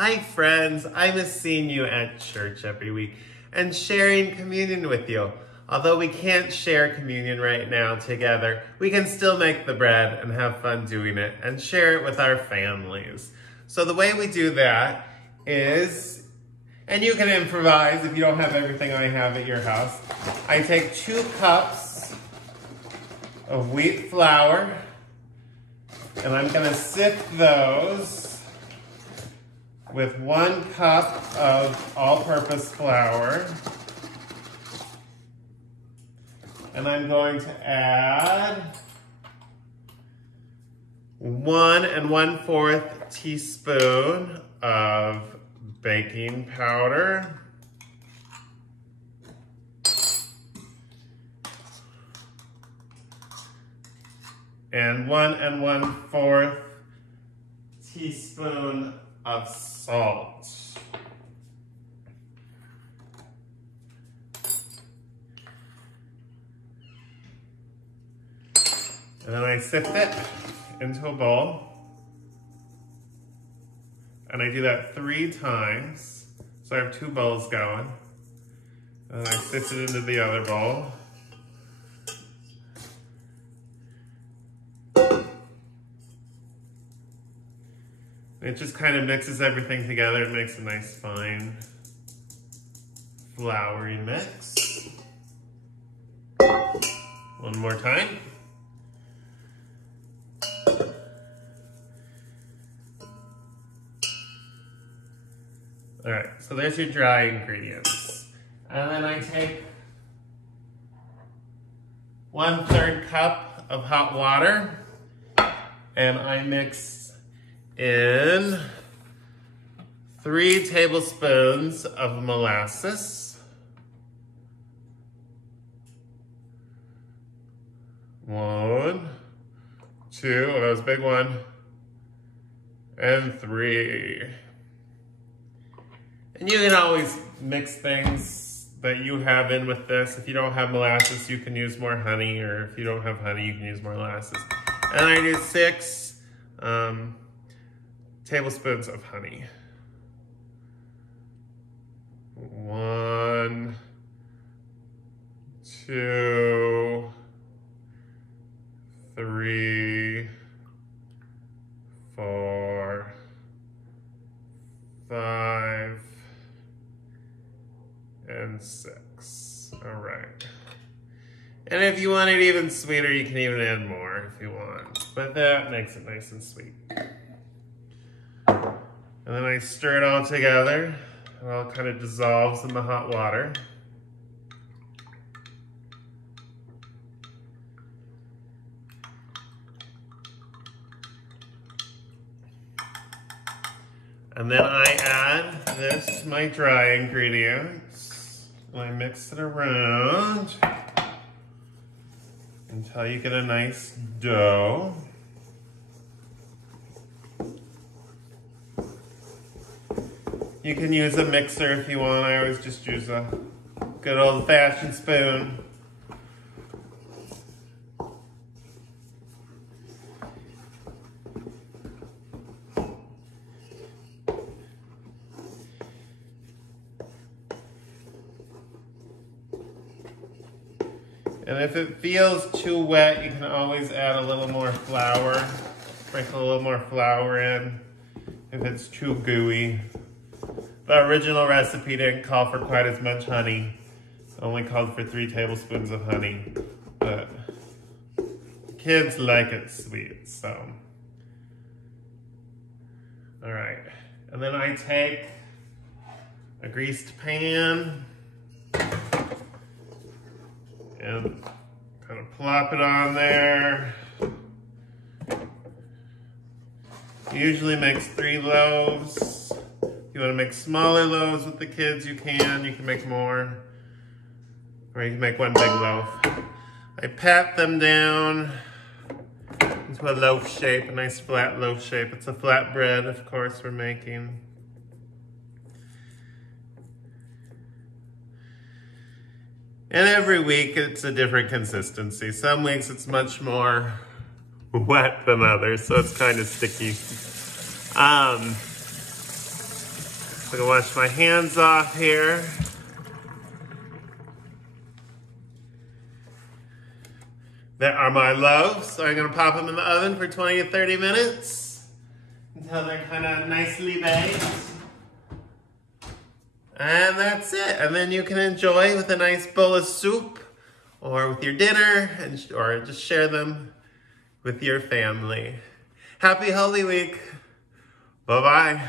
Hi friends, I miss seeing you at church every week and sharing communion with you. Although we can't share communion right now together, we can still make the bread and have fun doing it and share it with our families. So the way we do that is, and you can improvise if you don't have everything I have at your house. I take 2 cups of wheat flour and I'm gonna sift those with 1 cup of all-purpose flour. And I'm going to add 1 1/4 teaspoon of baking powder. And 1 1/4 teaspoon of salt. And then I sift it into a bowl. And I do that 3 times. So I have 2 bowls going. And I sift it into the other bowl. It just kind of mixes everything together. It makes a nice fine floury mix. One more time. All right, so there's your dry ingredients. And then I take 1/3 cup of hot water and I mix in 3 tablespoons of molasses. 1, 2, oh, that was a big one, and 3. And you can always mix things that you have in with this. If you don't have molasses, you can use more honey, or if you don't have honey, you can use more molasses. And I do 6 tablespoons of honey. 1, 2, 3, 4, 5, and 6. All right. And if you want it even sweeter, you can even add more if you want. But that makes it nice and sweet. And then I stir it all together. It all kind of dissolves in the hot water. And then I add this to my dry ingredients. And I mix it around until you get a nice dough. You can use a mixer if you want. I always just use a good old-fashioned spoon. And if it feels too wet, you can always add a little more flour. Sprinkle a little more flour in if it's too gooey. The original recipe didn't call for quite as much honey. It only called for 3 tablespoons of honey. But kids like it sweet, so. All right, and then I take a greased pan and kind of plop it on there. Usually makes 3 loaves. If you want to make smaller loaves with the kids, you can. You can make more. Or you can make 1 big loaf. I pat them down into a loaf shape, a nice flat loaf shape. It's a flat bread, of course, we're making. And every week it's a different consistency. Some weeks it's much more wet than others, so it's kind of sticky. I'm gonna wash my hands off here. There are my loaves. So I'm gonna pop them in the oven for 20 to 30 minutes until they're kind of nicely baked. And that's it. And then you can enjoy with a nice bowl of soup or with your dinner, or just share them with your family. Happy Holy Week. Bye-bye.